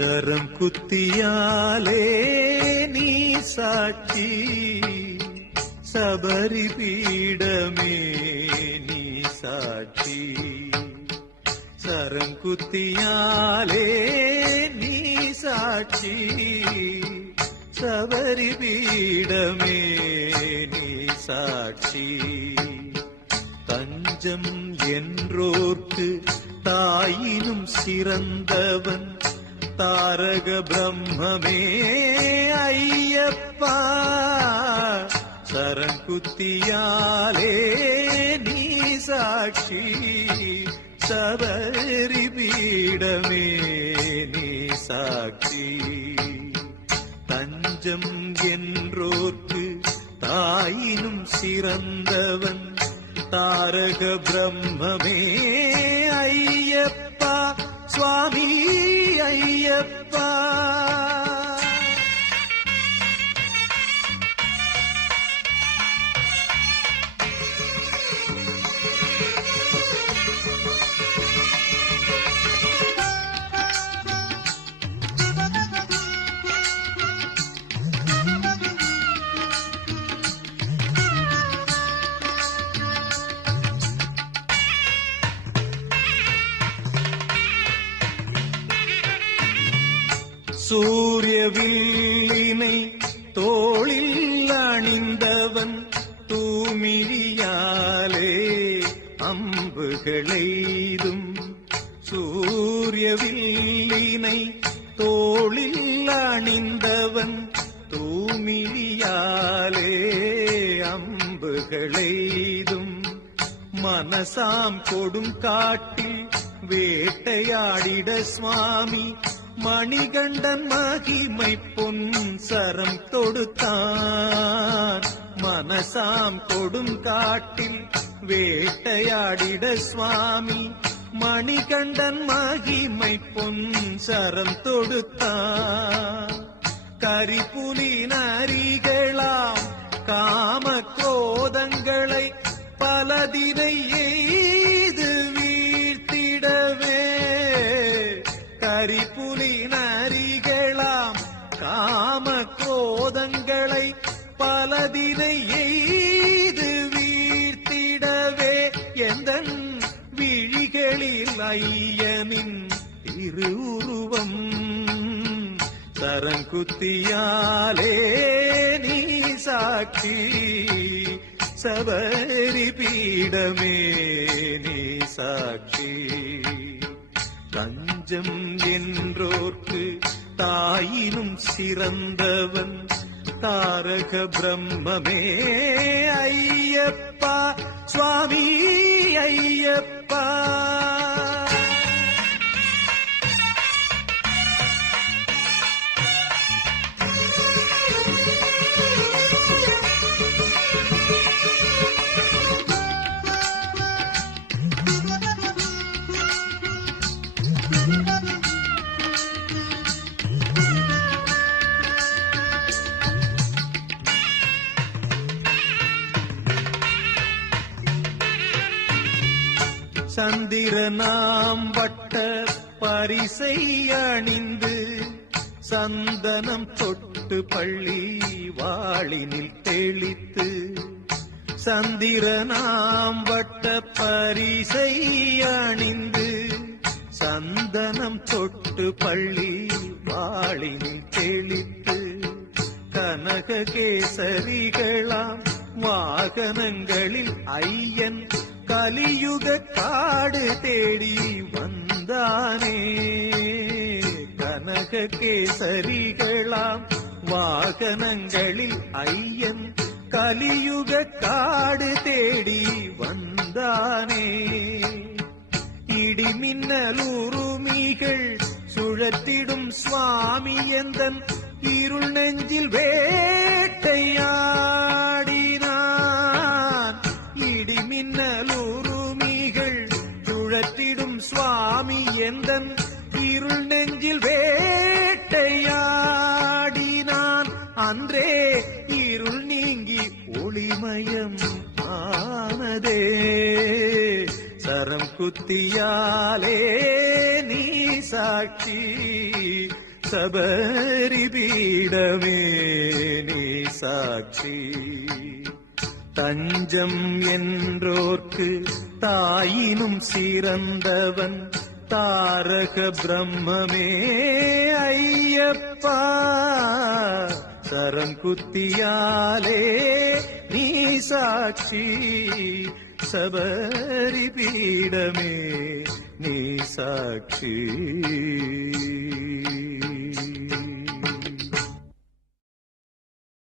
சரம் குத்தியாலே நீ சாட்சி, சபரி பீடமே நீ சாட்சி. சரம் குத்தியாலே நீ சாட்சி, சபரி பீடமே நீ சாட்சி. தஞ்சம் என்றோர்க்கு தாயினும் சிறந்தவன் தாரக பிரம்மமே ஐயப்பா. சரங்குத்தியாலே நீ சாட்சி, சபரி பீடமே நீ சாட்சி. தஞ்சம் என்றோர்க்கு தாயினும் சிறந்தவன் தாரக பிரம்மமே ஐயப்பா, சுவாமி ஐயப்பா. சூரியவில்லினை தோளில் அணிந்தவன் தூமிழியாலே அம்புகளெய்தும். சூரியவில்லினை தோளில் அணிந்தவன் தூமிழியாலே அம்புகளெய்தும். மனசாம் கொடும் காட்டில் வேட்டையாடிட சுவாமி மணிகண்டன் மகிமை பொன் சரம் தொடுத்தான். மனசாம் கொடும் காட்டில் வேட்டையாடிட சுவாமி மணிகண்டன் மகிமை பொன் சரம் தொடுத்தான். கரிபுலி நரிகளாம் காம குரோதங்களை பலதினை எய்து வீழ்த்திடவே. கரிபுலி நரிகளாம் காம குரோதங்களை பலதினை எய்து வீழ்த்திடவே. எந்தன் விழிகளில் ஐயனின் திருவுருவம் சரங்குத்தியாலே நீ சாட்சி, சபரி பீடமே நீ சாட்சி. தஞ்சம் என்றோர்க்கு தாயினும் சிறந்தவன் தாரக பிரம்மமே ஐயப்பா, சுவாமி ஐயப்பா. சந்திரனாம் வட்ட பரிசை அணிந்து சந்தனம் தொட்டு பள்ளி வாளினில் தெளித்து. சந்திரனாம் வட்ட பரிசை அணிந்து சந்தனம் தொட்டு பள்ளி வாளினில் தெளித்து. கனககேசரிகளாம் வாகனங்களில் ஐயன் கலியுக காடு தேடி வந்தானே. கனககேசரிகளாம் வாகனங்களில் ஐயன் கலியுக காடு தேடி வந்தானே. இடிமின்னலுருமிகள் சுழற்றிடும் சுவாமி எந்தன் இருள் நெஞ்சில் வேட்டையாடினான். இடிமின்னலுருமிகள் சுழற்றிடும் சுவாமி எந்தன் இருள் நெஞ்சில் வேட்டையாடினான். அன்றே இருள் நீங்கி ஒளிமயம் ஆனதே. சரம் குத்தியாலே நீ சாட்சி, சபரி பீடமே நீ சாட்சி. தஞ்சம் என்றோர்க்கு தாயினும் சிறந்தவன் தாரக பிரம்மமே ஐயப்பா. சரங்குத்தியாலே நீ சாட்சி, சபரி பீடமே நீ சாட்சி.